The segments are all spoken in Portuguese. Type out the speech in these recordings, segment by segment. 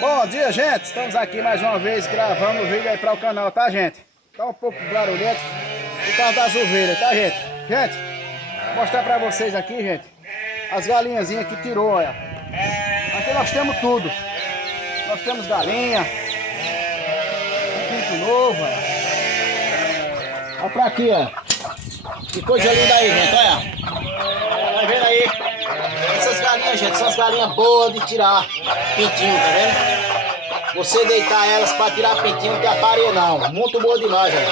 Bom dia, gente. Estamos aqui mais uma vez gravando o vídeo aí para o canal, tá, gente? Tá um pouco barulhento por causa das ovelhas, tá, gente? Gente, vou mostrar para vocês aqui, gente, as galinhazinhas que tirou, olha. Aqui nós temos tudo. Nós temos galinha, pinto novo, olha. Olha pra aqui, ó. Que coisa linda aí, gente, olha. Vai vendo aí. Essas galinhas, gente, são as galinhas boas de tirar pintinho, tá vendo? Você deitar elas pra tirar pintinho não tem aparelho não. Muito boa demais, velho.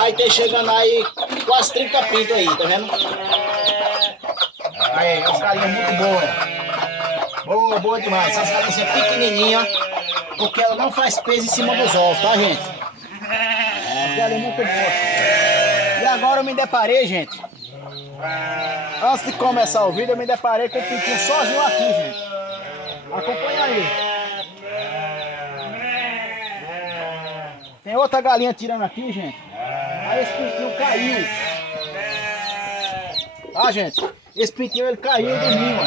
Aí tem chegando aí quase 30 pintos aí, tá vendo? Aí, as galinhas muito boas. Boa, boa demais. Essas galinhas pequenininhas, porque ela não faz peso em cima dos ovos, tá, gente? As galinhas muito boas. E agora eu me deparei, gente. Antes de começar o vídeo, eu me deparei com o pintinho sozinho aqui, gente. Acompanha aí. Tem outra galinha tirando aqui, gente. Aí esse pintinho caiu. Tá, gente? Esse pintinho ele caiu do ninho, ó.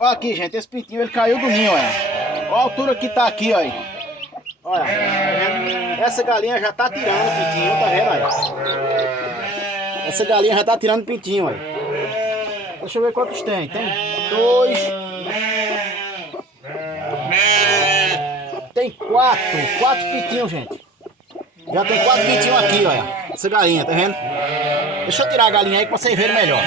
Olha aqui, gente. Esse pintinho ele caiu do ninho, olha. Olha a altura que tá aqui, ó. Olha. Essa galinha já tá tirando o pintinho, tá vendo aí? Essa galinha já tá tirando pintinho, aí. Deixa eu ver quantos tem. Tem 2. Tem 4. 4 pintinhos, gente. Já tem 4 pintinhos aqui, olha. Essa galinha, tá vendo? Deixa eu tirar a galinha aí pra vocês verem melhor.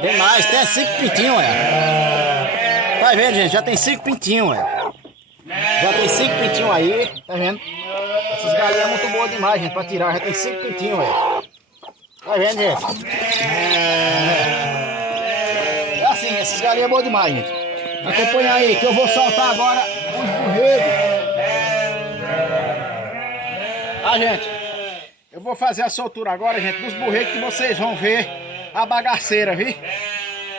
Tem mais, tem 5 pintinhos, olha. Tá vendo, gente? Já tem 5 pintinhos, olha. Já tem 5 pintinhos aí, tá vendo? Essas galinhas é muito boas demais, gente, pra tirar. Já tem 5 pintinhos, velho. Tá vendo, gente? É assim, essas galinhas é boas demais, gente. Acompanha aí, que eu vou soltar agora os borregos. Tá, gente? Eu vou fazer a soltura agora, gente, dos borregos que vocês vão ver a bagaceira, viu?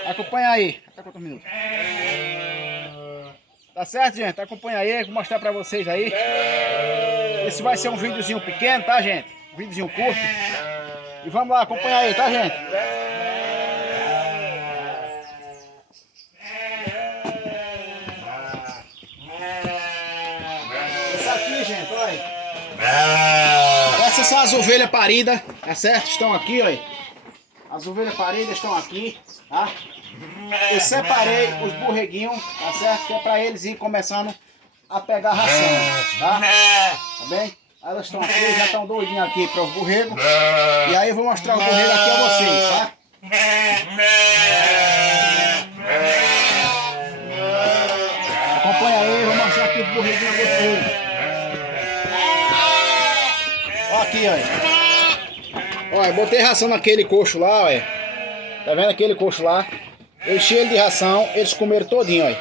Acompanha aí. Até quantos minutos? Tá certo, gente? Acompanha aí, vou mostrar pra vocês aí. Esse vai ser um videozinho pequeno, tá, gente? Um videozinho curto. E vamos lá, acompanha aí, tá, gente? Essa aqui, gente, olha. Essas são as ovelhas paridas, tá certo? Estão aqui, olha. As ovelhas paridas estão aqui, tá? Eu separei os borreguinhos, tá certo? Que é pra eles ir começando a pegar ração, tá? Tá bem? Elas estão aqui, já estão doidinhas aqui para os borregos. E aí eu vou mostrar o borrego aqui a vocês, tá? Acompanha aí, vou mostrar aqui os borreguinhos a vocês. Olha aqui, olha. Olha, botei ração naquele coxo lá, olha. Tá vendo aquele coxo lá? Eu enchi ele de ração, eles comeram todinho, olha.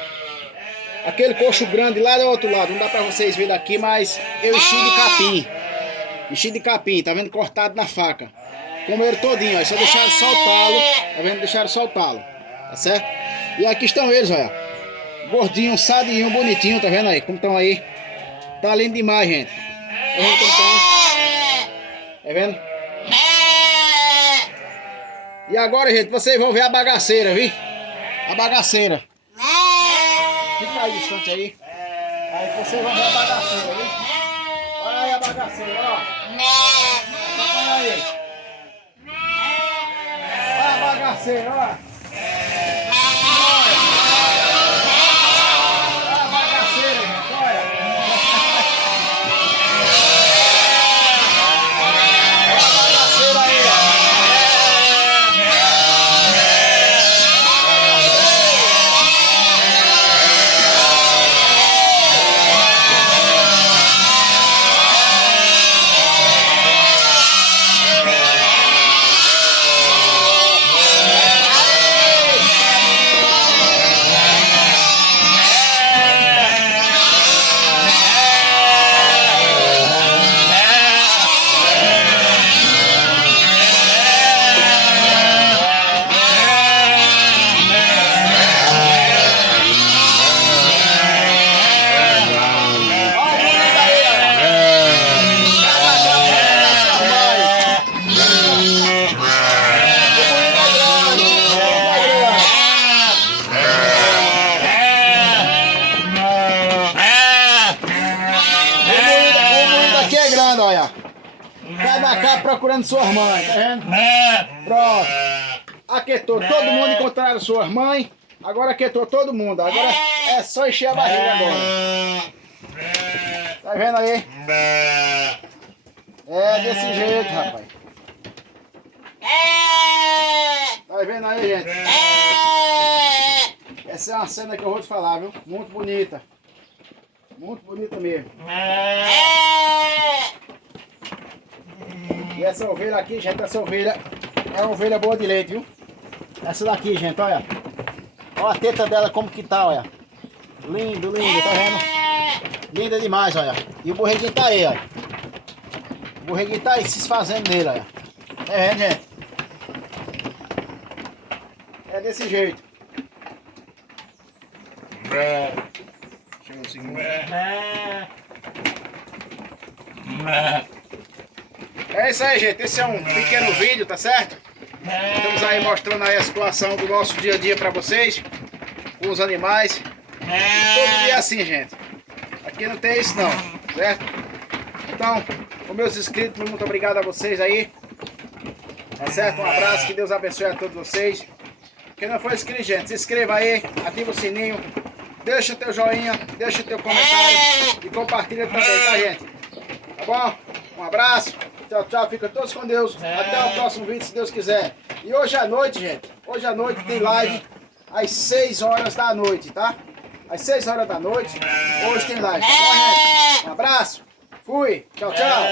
Aquele coxo grande lá do outro lado, não dá pra vocês verem daqui, mas eu enchi de capim. Enchi de capim, tá vendo? Cortado na faca. Comeram todinho, ó. Só deixaram soltá-lo, tá vendo? Deixaram soltá-lo, tá certo? E aqui estão eles, olha. Gordinho, sadinho, bonitinho, tá vendo aí? Como estão aí? Tá lindo demais, gente. Tá vendo como estão? Tá vendo? E agora, gente, vocês vão ver a bagaceira, viu? A bagaceira. Fica mais distante aí. Aí vocês vão ver a bagaceira, viu? Olha aí a bagaceira, ó. Olha aí. Olha a bagaceira, ó. Olha a bagaceira, gente, olha. Olha a bagaceira aí, ó. tá procurando suas mães, tá vendo? Pronto. Aquietou todo mundo, encontraram suas mães. Agora aquietou todo mundo. Agora é só encher a barriga agora. Tá vendo aí? É desse jeito, rapaz. Tá vendo aí, gente? Essa é uma cena que eu vou te falar, viu? Muito bonita. Muito bonita mesmo. E essa ovelha aqui, gente, essa ovelha é uma ovelha boa de leite, viu? Essa daqui, gente, olha. Olha a teta dela como que tá, olha. Lindo, lindo, tá vendo? Linda demais, olha. E o borreguinho tá aí, olha. O borreguinho tá aí se desfazendo nele, olha. Tá vendo, gente? É desse jeito. Chega o segundo. É isso aí, gente. Esse é um pequeno vídeo, tá certo? Estamos aí mostrando aí a situação do nosso dia a dia pra vocês, com os animais. E todo dia é assim, gente. Aqui não tem isso não, certo? Então, os meus inscritos, muito obrigado a vocês aí. Tá certo? Um abraço, que Deus abençoe a todos vocês. Quem não for inscrito, gente, se inscreva aí, ativa o sininho, deixa o teu joinha, deixa o teu comentário e compartilha também, tá, gente? Tá bom? Um abraço, tchau, tchau, fica todos com Deus. Até o próximo vídeo, se Deus quiser. E hoje à noite, gente, hoje à noite tem live às 6 horas da noite, tá? Às 6 horas da noite, hoje tem live, tá bom, gente? Um abraço, fui, tchau, tchau.